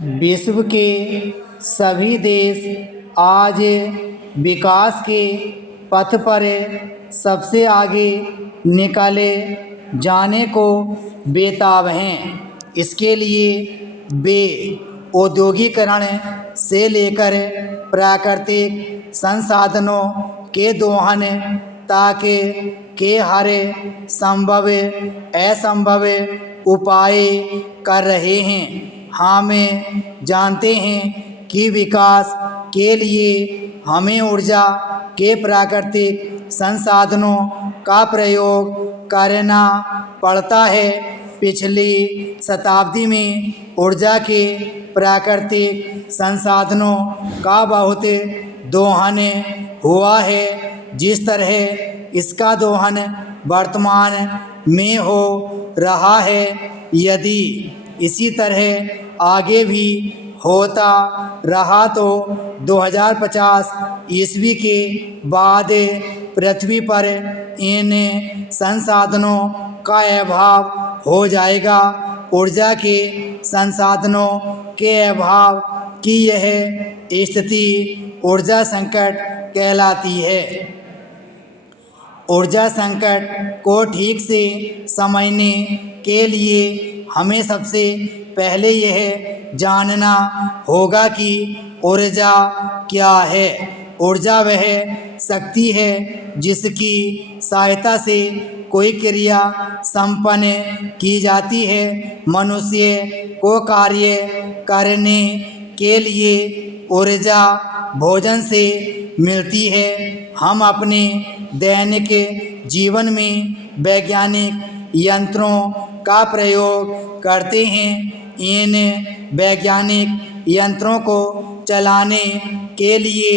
विश्व के सभी देश आज विकास के पथ पर सबसे आगे निकाले जाने को बेताब हैं। इसके लिए वे औद्योगिकरण से लेकर प्राकृतिक संसाधनों के दोहन तक के हर संभव असंभव उपाय कर रहे हैं। हम जानते हैं कि विकास के लिए हमें ऊर्जा के प्राकृतिक संसाधनों का प्रयोग करना पड़ता है। पिछली शताब्दी में ऊर्जा के प्राकृतिक संसाधनों का बहुत दोहन हुआ है। जिस तरह इसका दोहन वर्तमान में हो रहा है, यदि इसी तरह आगे भी होता रहा तो 2050 ईस्वी के बाद पृथ्वी पर इन संसाधनों का अभाव हो जाएगा। ऊर्जा के संसाधनों के अभाव की यह स्थिति ऊर्जा संकट कहलाती है। ऊर्जा संकट को ठीक से समझने के लिए हमें सबसे पहले यह जानना होगा कि ऊर्जा क्या है। ऊर्जा वह शक्ति है जिसकी सहायता से कोई क्रिया संपन्न की जाती है। मनुष्य को कार्य करने के लिए ऊर्जा भोजन से मिलती है। हम अपने दैनिक जीवन में वैज्ञानिक यंत्रों का प्रयोग करते हैं। इन वैज्ञानिक यंत्रों को चलाने के लिए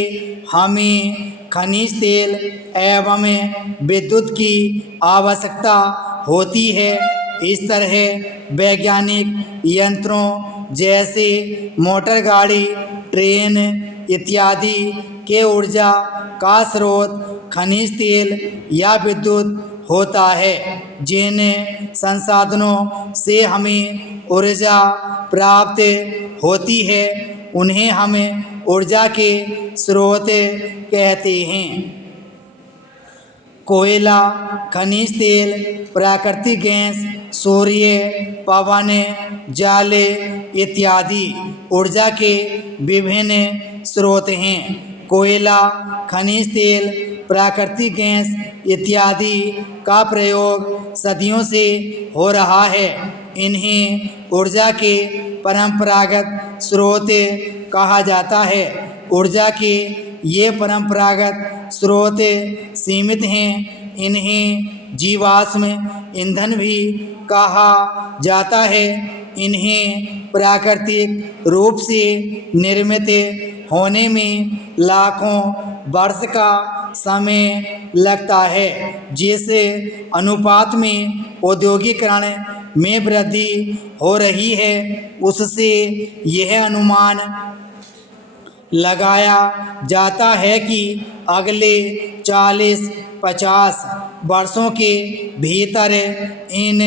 हमें खनिज तेल एवं विद्युत की आवश्यकता होती है। इस तरह वैज्ञानिक यंत्रों जैसे मोटर गाड़ी, ट्रेन इत्यादि के ऊर्जा का स्रोत खनिज तेल या विद्युत होता है। जिन संसाधनों से हमें ऊर्जा प्राप्त होती है उन्हें हमें ऊर्जा के स्रोत कहते हैं। कोयला, खनिज तेल, प्राकृतिक गैस, सूर्य, पवन, जल इत्यादि ऊर्जा के विभिन्न स्रोत हैं। कोयला, खनिज तेल, प्राकृतिक गैस इत्यादि का प्रयोग सदियों से हो रहा है। इन्हें ऊर्जा के परंपरागत स्रोत कहा जाता है। ऊर्जा के ये परंपरागत स्रोत सीमित हैं। इन्हें जीवाश्म ईंधन भी कहा जाता है। इन्हें प्राकृतिक रूप से निर्मित होने में लाखों वर्ष का समय लगता है। जिस अनुपात में औद्योगिकरण में वृद्धि हो रही है, उससे यह अनुमान लगाया जाता है कि अगले 40-50 वर्षों के भीतर इन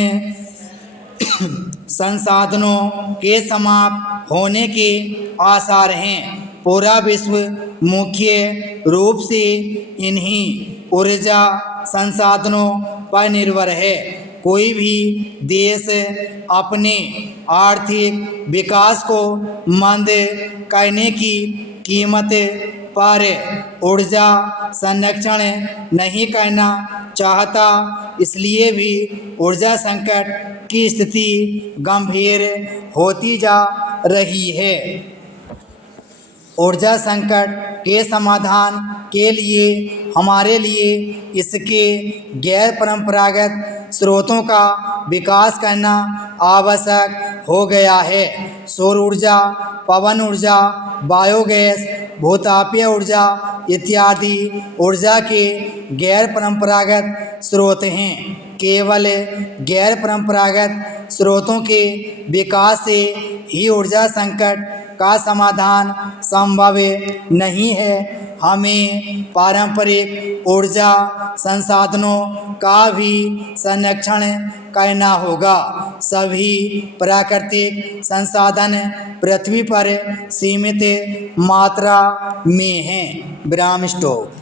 संसाधनों के समाप्त होने के आसार हैं। पूरा विश्व मुख्य रूप से इन्हीं ऊर्जा संसाधनों पर निर्भर है। कोई भी देश अपने आर्थिक विकास को मंद करने की कीमत पर ऊर्जा संरक्षण नहीं करना चाहता। इसलिए भी ऊर्जा संकट की स्थिति गंभीर होती जा रही है। ऊर्जा संकट के समाधान के लिए हमारे लिए इसके गैर परंपरागत स्रोतों का विकास करना आवश्यक हो गया है। सौर ऊर्जा, पवन ऊर्जा, बायोगैस, भूतापीय ऊर्जा इत्यादि ऊर्जा के गैर परंपरागत स्रोत हैं। केवल गैर परंपरागत स्रोतों के विकास से ही ऊर्जा संकट का समाधान संभव नहीं है। हमें पारंपरिक ऊर्जा संसाधनों का भी संरक्षण करना होगा। सभी प्राकृतिक संसाधन पृथ्वी पर सीमित मात्रा में हैं। विराम स्टॉप।